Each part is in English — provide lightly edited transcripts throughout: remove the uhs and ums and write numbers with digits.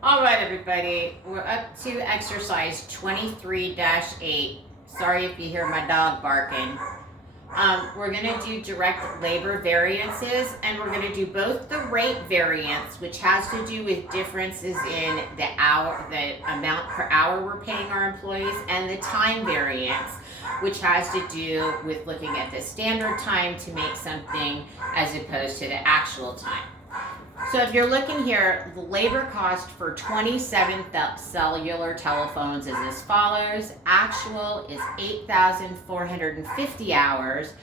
All right, everybody, we're up to exercise 23-8. Sorry if you hear my dog barking. We're going to do direct labor variances, and we're going to do both the rate variance, which has to do with differences in the amount per hour we're paying our employees, and the time variance, which has to do with looking at the standard time to make something as opposed to the actual time. So if you're looking here, the labor cost for 27 cellular telephones is as follows. Actual is 8,450 hours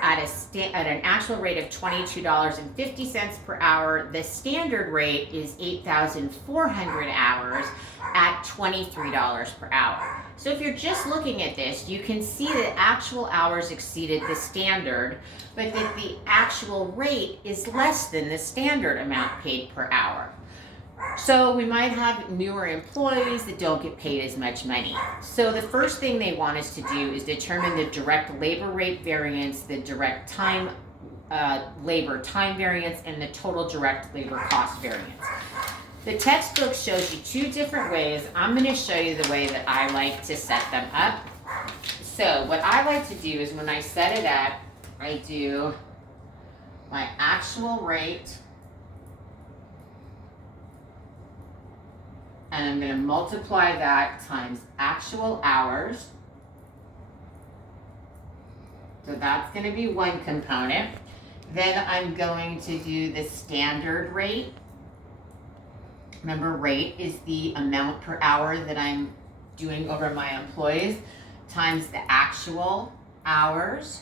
at an actual rate of $22.50 per hour. The standard rate is 8,400 hours at $23 per hour. So if you're just looking at this, you can see that actual hours exceeded the standard, but that the actual rate is less than the standard amount paid per hour. So we might have newer employees that don't get paid as much money. So the first thing they want us to do is determine the direct labor rate variance, the direct time labor time variance, and the total direct labor cost variance. The textbook shows you two different ways. I'm going to show you the way that I like to set them up. So what I like to do is when I set it up, I do my actual rate, and I'm going to multiply that times actual hours. So that's going to be one component. Then I'm going to do the standard rate. Remember, rate is the amount per hour that I'm doing over my employees times the actual hours.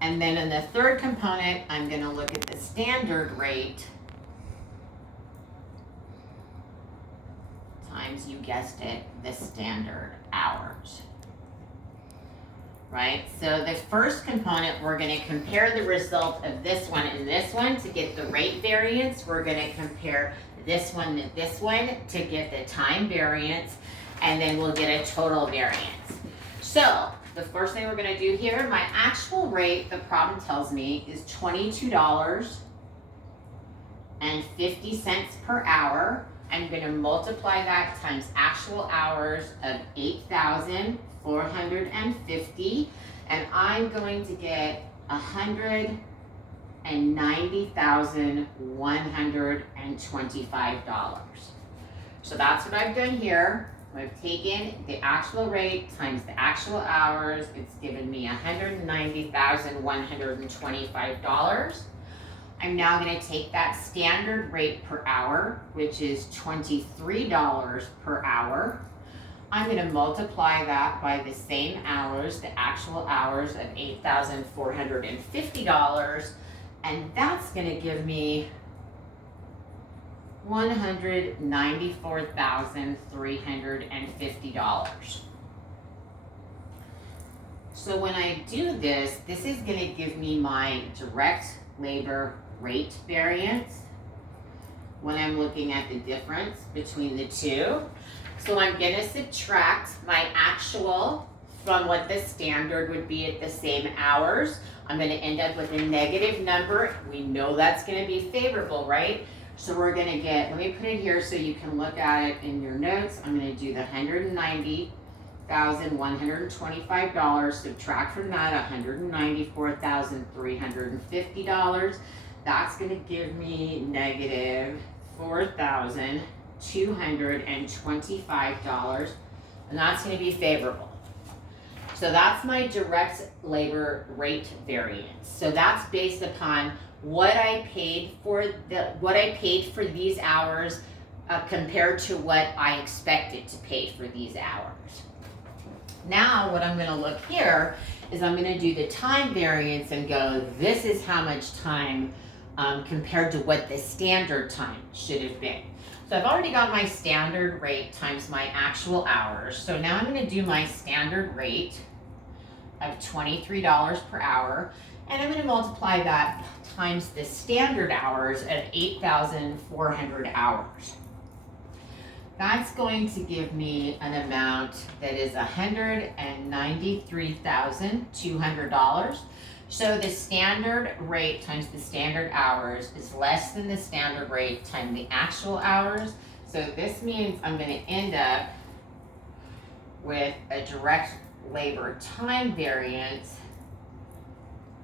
And then in the third component, I'm going to look at the standard rate times, you guessed it, the standard hours. Right? So the first component, we're going to compare the result of this one and this one to get the rate variance. We're going to compare this one to this one to get the time variance, and then we'll get a total variance. So the first thing we're going to do here, my actual rate, the problem tells me, is $22.50 per hour. I'm going to multiply that times actual hours of 8,450, and I'm going to get $190,125. So that's what I've done here. I've taken the actual rate times the actual hours. It's given me $190,125. I'm now going to take that standard rate per hour, which is $23 per hour. I'm going to multiply that by the same hours, the actual hours of $8,450, and that's going to give me $194,350. So when I do this, this is going to give me my direct labor rate variance when I'm looking at the difference between the two. So I'm going to subtract my actual from what the standard would be at the same hours. I'm going to end up with a negative number. We know that's going to be favorable, right? So we're going to get, let me put it here so you can look at it in your notes. I'm going to do the $190,125, subtract from that $194,350. That's going to give me negative $4,225, and that's going to be favorable. So that's my direct labor rate variance. So that's based upon what I paid for these hours compared to what I expected to pay for these hours. Now what I'm going to look here is I'm going to do the time variance and go, this is how much time compared to what the standard time should have been. So I've already got my standard rate times my actual hours. So now I'm going to do my standard rate of $23 per hour, and I'm going to multiply that times the standard hours of 8,400 hours. That's going to give me an amount that is $193,200. So the standard rate times the standard hours is less than the standard rate times the actual hours. So this means I'm going to end up with a direct labor time variance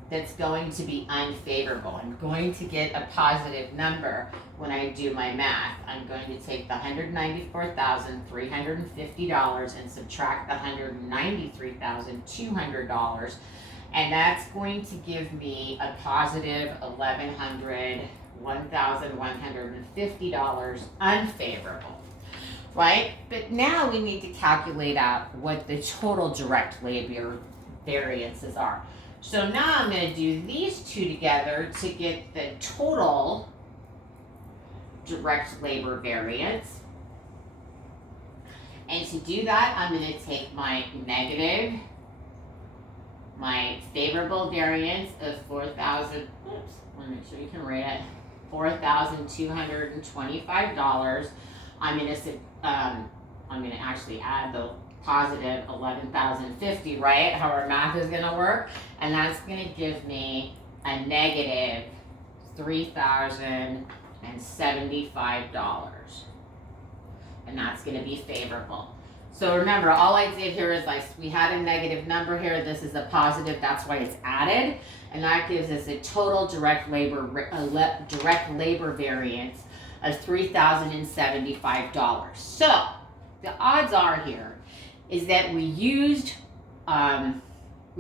that's going to be unfavorable. I'm going to get a positive number when I do my math. I'm going to take the $194,350 and subtract the $193,200, and that's going to give me a positive $1,150 unfavorable, right? But now we need to calculate out what the total direct labor variances are. So now I'm going to do these two together to get the total direct labor variance. And to do that, I'm going to take my negative, my favorable variance of 4,000, oops, I want to make sure you can read it, $4,225. I'm going to actually add the positive 11,050, right? How our math is going to work. And that's going to give me a negative $3,075. And that's going to be favorable. So remember, all I did here is we had a negative number here. This is a positive. That's why it's added. And that gives us a total direct labor variance of $3,075. So the odds are here is that we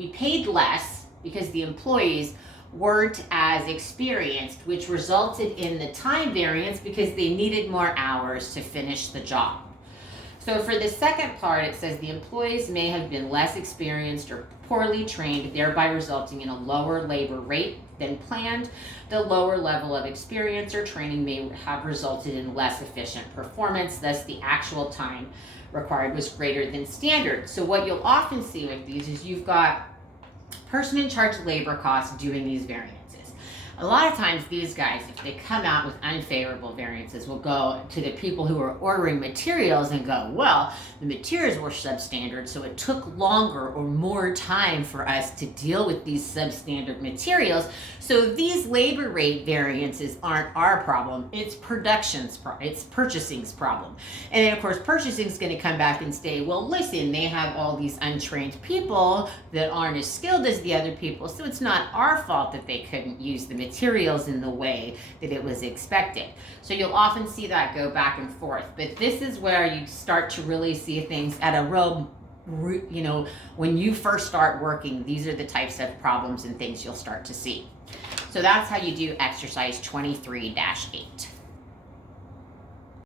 paid less because the employees weren't as experienced, which resulted in the time variance because they needed more hours to finish the job. So for the second part, it says the employees may have been less experienced or poorly trained, thereby resulting in a lower labor rate than planned. The lower level of experience or training may have resulted in less efficient performance, thus the actual time required was greater than standard. So what you'll often see with these is you've got person in charge of labor costs doing these variances. A lot of times these guys, if they come out with unfavorable variances, will go to the people who are ordering materials and go, well, the materials were substandard, so it took longer or more time for us to deal with these substandard materials. So these labor rate variances aren't our problem. It's it's purchasing's problem. And then of course, purchasing is going to come back and say, well, listen, they have all these untrained people that aren't as skilled as the other people. So it's not our fault that they couldn't use the materials in the way that it was expected. So you'll often see that go back and forth. But this is where you start to really see things at a real, when you first start working, these are the types of problems and things you'll start to see. So that's how you do exercise 23-8.